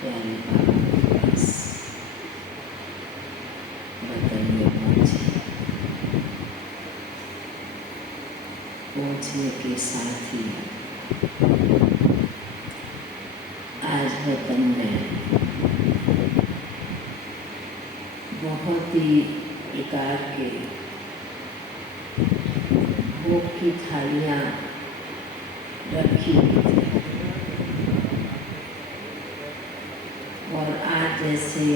प्यारे बाबा के पास वतन में पहुँचने के साथ ही आज वतन में बहुत ही प्रकार के भोग की थालियाँ रखी हुई थी। और आज जैसे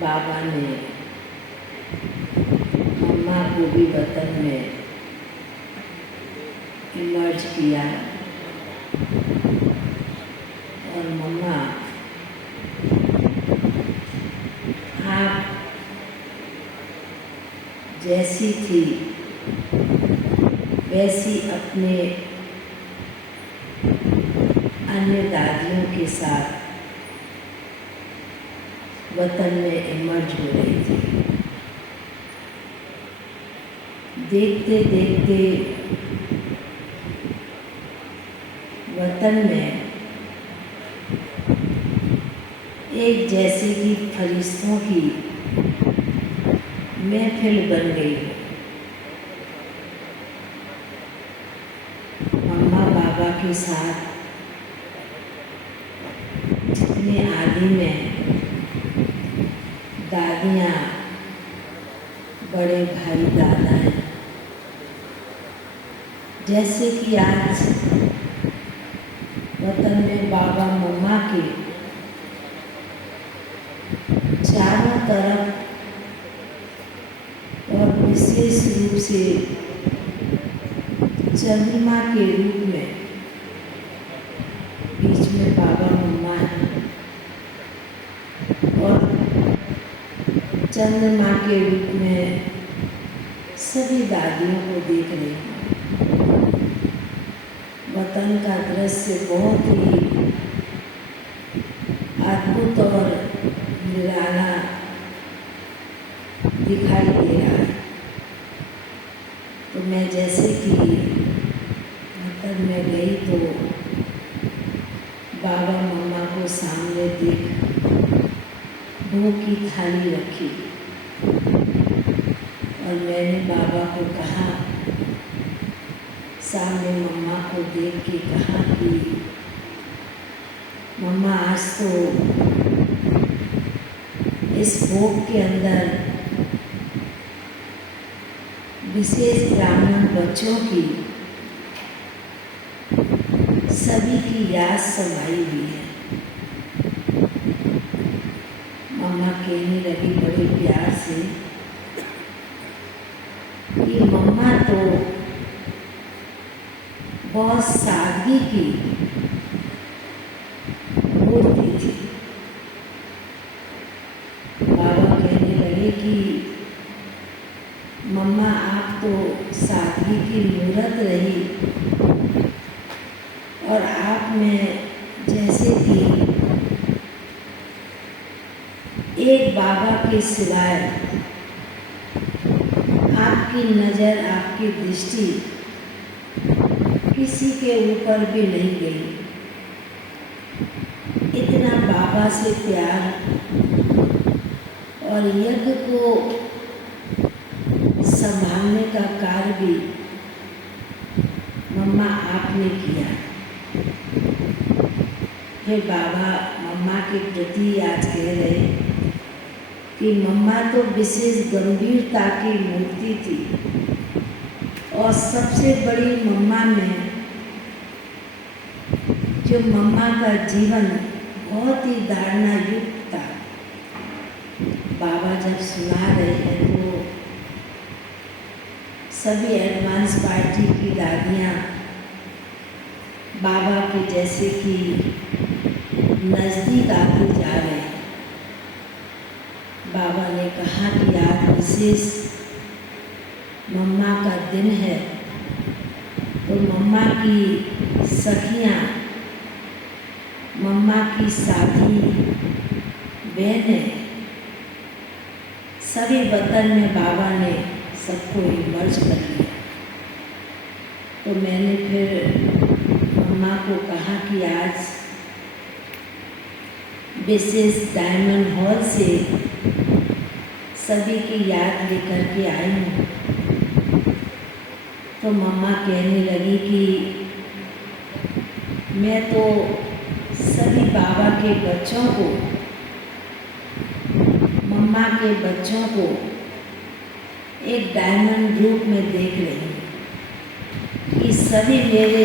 बाबा ने मम्मा को भी वतन में इमर्ज किया और मम्मा आप जैसी थी वैसी अपने अन्य दादियों के साथ वतन में इमर्ज हो रही थी। देखते देखते वतन में एक जैसे कि फरिश्तों की महफिल बन गई। मम्मा बाबा के साथ जितने आदि में दादियाँ, बड़े भाई दादा हैं, जैसे कि आज वतन में बाबा मम्मा के चारों तरफ और विशेष रूप से चंद्रमा के रूप में बीच में बाबा मम्मा है और चंद्रमा के रूप में सभी दादियों को देख रही हूँ। वतन का दृश्य बहुत ही अद्भुत और निराला दिखाई दे रहा है। तो मैं जैसे कि वतन में गई तो बाबा मम्मा को सामने देख भोग की थाली रखी और मैंने बाबा को कहा, सामने मम्मा को देख के कहा कि मम्मा आज तो इस भोग के अंदर विशेष ब्राह्मण बच्चों की सभी की याद समाई हुई है। मम्मा कहने लगी बड़े प्यार से कि मम्मा तो बहुत सादगी की मूर्ति थी। बाबा कहने लगे कि मम्मा आप तो सादगी की मूर्त रही और आप में जैसे कि एक बाबा के सिवाय आपकी नज़र, आपकी दृष्टि किसी के ऊपर भी नहीं गई। इतना बाबा से प्यार और यज्ञ को संभालने का कार्य भी मम्मा आपने किया। फिर बाबा मम्मा के प्रति आज कह रहे कि मम्मा तो विशेष गंभीरता की मूर्ति थी और सबसे बड़ी मम्मा में जो मम्मा का जीवन बहुत ही धारणा युक्त था। बाबा जब सुना रहे हैं तो सभी एडवांस पार्टी की दादियाँ बाबा के जैसे कि नज़दीक आते जा रहे हैं। बाबा ने कहा कि आज विशेष मम्मा का दिन है तो मम्मा की सखियाँ, मम्मा की साथी बहनें, सभी वतन में बाबा ने सबको इमर्ज कर लिया। तो मैंने फिर मम्मा को कहा कि आज विशेष डायमंड हॉल से सभी की याद लेकर के आई हूँ। तो मम्मा कहने लगी कि मैं तो सभी बाबा के बच्चों को, मम्मा के बच्चों को एक डायमंड रूप में देख रही हूँ कि सभी मेरे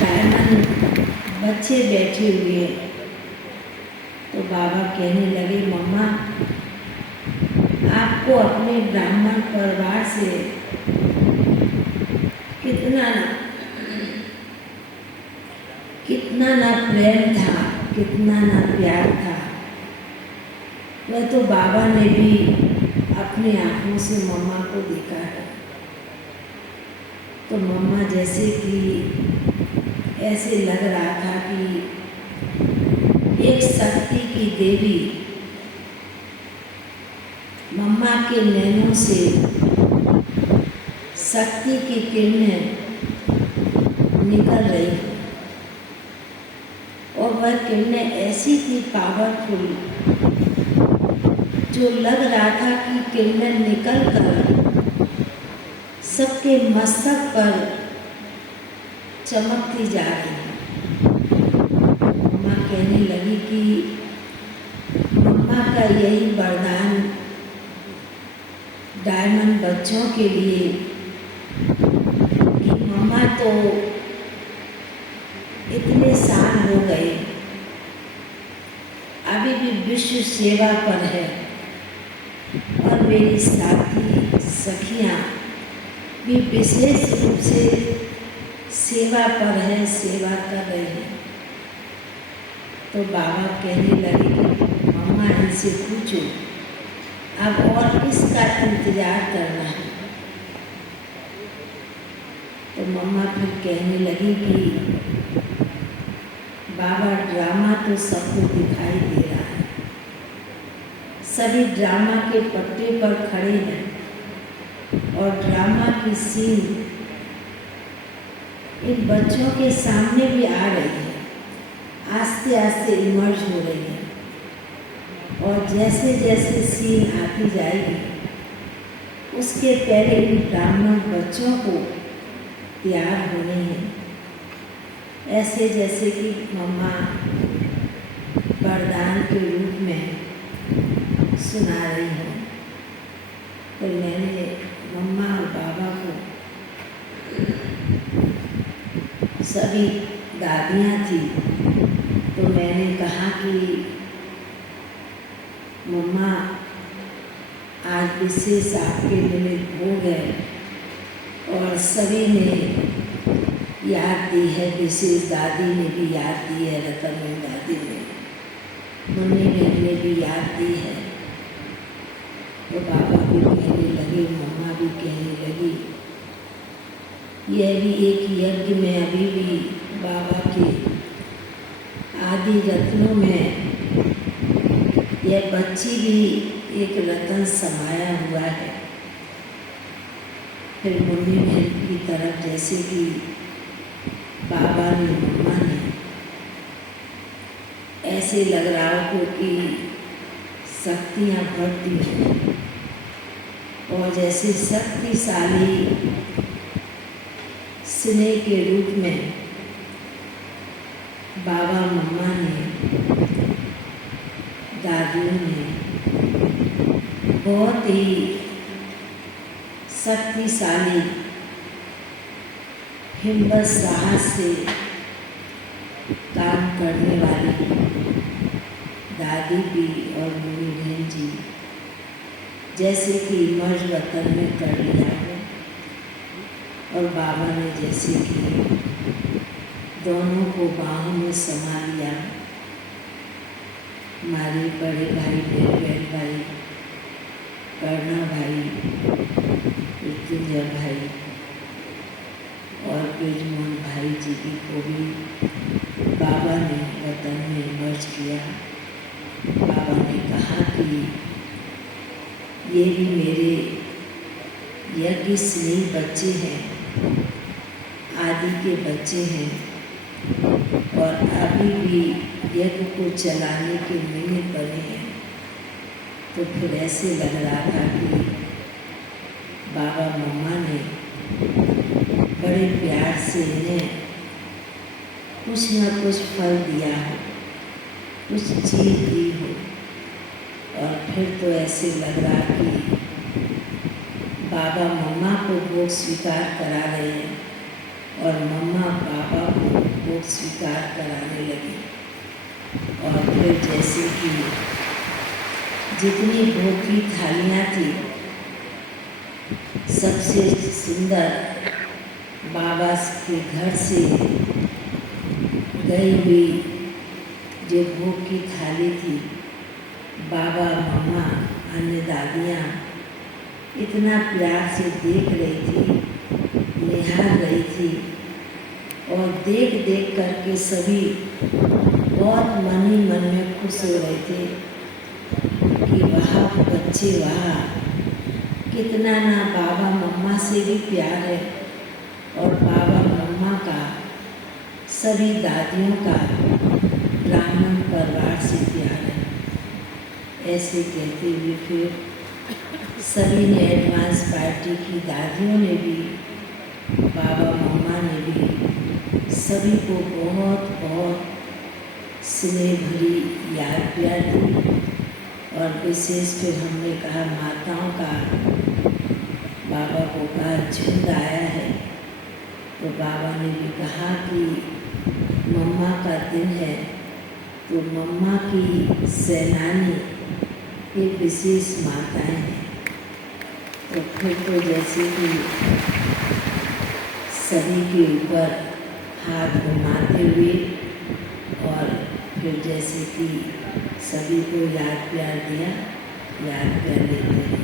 डायमंड बच्चे बैठे हुए हैं। तो बाबा कहने लगे, मम्मा आपको अपने ब्राह्मण परिवार से कितना ना प्रेम था, कितना ना प्यार था। वह तो बाबा ने भी अपनी आँखों से मम्मा को देखा है। तो मम्मा जैसे कि ऐसे लग रहा था कि एक शक्ति की देवी मम्मा के नैनों से शक्ति की किरणें निकल रही हैं और वह किरणें ऐसी थी पावरफुल, जो लग रहा था कि किरणें निकल कर सबके मस्तक पर चमकती जा रही हैं। मम्मा कहने लगी कि मम्मा का यही वरदान डायमंड बच्चों के लिए कि मम्मा तो इतने साल हो गए, अभी भी विश्व सेवा पर है और मेरी साथी सखियाँ भी विशेष रूप से सेवा पर है, सेवा कर रहे हैं। तो बाबा कहने लगे कि मम्मा इनसे पूछो अब और किसका इंतजार करना है। तो मम्मा फिर कहने लगी कि बाबा ड्रामा तो सबको दिखाई दे रहा है, सभी ड्रामा के पट्टे पर खड़े हैं और ड्रामा की सीन इन बच्चों के सामने भी आ रही है, आस्ते आस्ते इमर्ज हो रही है और जैसे जैसे सीन आती जाएगी उसके पहले इन ब्राह्मण बच्चों को तैयार होने हैं। ऐसे जैसे कि मम्मा वरदान के रूप में सुना रही हैं। तो मैंने मम्मा और बाबा को, सभी दादियाँ थी, तो मैंने कहा कि मम्मा आज विशेष आपके निमित्त हो गए और सभी ने याद दी है, विशेष दादी ने भी याद दी है, रतन दादी ने, मुन्नी बहन ने भी याद दी है। तो बाबा भी कहने लगे, मम्मा भी कहने लगी, यह भी एक यज्ञ में अभी भी बाबा के आदि रत्नों में यह बच्ची भी एक रतन समाया हुआ है। फिर मुन्नी बहन की तरफ जैसे कि बाबा ने, मम्मा ने, ऐसे लग रहा हो कि शक्तियाँ बढ़ती हैं और जैसे शक्तिशाली स्नेह के रूप में बाबा, मम्मा ने, दादियों ने बहुत ही शक्तिशाली हिम्मत साहस से काम करने वाली दादी भी और मुन्नी बहन जी जैसे कि मर्ज वतन में कर लिया है और बाबा ने जैसे कि दोनों को बाहों में समा लिया। हमारे बड़े भाई, बहन भाई, करना भाई, मृत्युंजय भाई और ब्रिजमोहन भाई जी को भी बाबा ने वतन में मर्ज किया। बाबा ने कहा कि ये भी मेरे यज्ञ स्नेही बच्चे हैं, आदि के बच्चे हैं और अभी भी यज्ञ को चलाने के निमित्त बने हैं। तो फिर ऐसे लग रहा था कि बाबा मम्मा ने बड़े प्यार से इन्हें कुछ न कुछ फल दिया हो, कुछ चीज दी हो। और फिर तो ऐसे लग रहा कि बाबा मम्मा को भोग स्वीकार करा रहे हैं और मम्मा बाबा को भोग स्वीकार कराने लगी। और फिर जैसे कि जितनी भोग की थालियाँ थी, सबसे सुंदर बाबा के घर से गई हुई जो भोग की थाली थी, बाबा मम्मा अन्य दादियाँ इतना प्यार से देख रही थी, निहार रही थी। और देख देख करके सभी बहुत मन ही मन में खुश हो रहे थे कि वाह बच्चे वाह, कितना ना बाबा मम्मा से भी प्यार है और बाबा मम्मा का सभी दादियों का ब्राह्मण परिवार से प्यार है। ऐसे कहते हुए फिर सभी ने, एडवांस पार्टी की दादियों ने भी, बाबा मम्मा ने भी सभी को बहुत बहुत स्नेह भरी याद प्यार दी। और विशेष फिर हमने कहा माताओं का बाबा को कहा झुंड आया है। तो बाबा ने भी कहा कि मम्मा का दिन है, तो मम्मा की सेनानी ये विशेष माताएं हैं। तो फिर तो जैसे कि सभी के ऊपर हाथ घुमाते हुए और फिर जैसे कि सभी को याद प्यार दिया, याद प्यार देते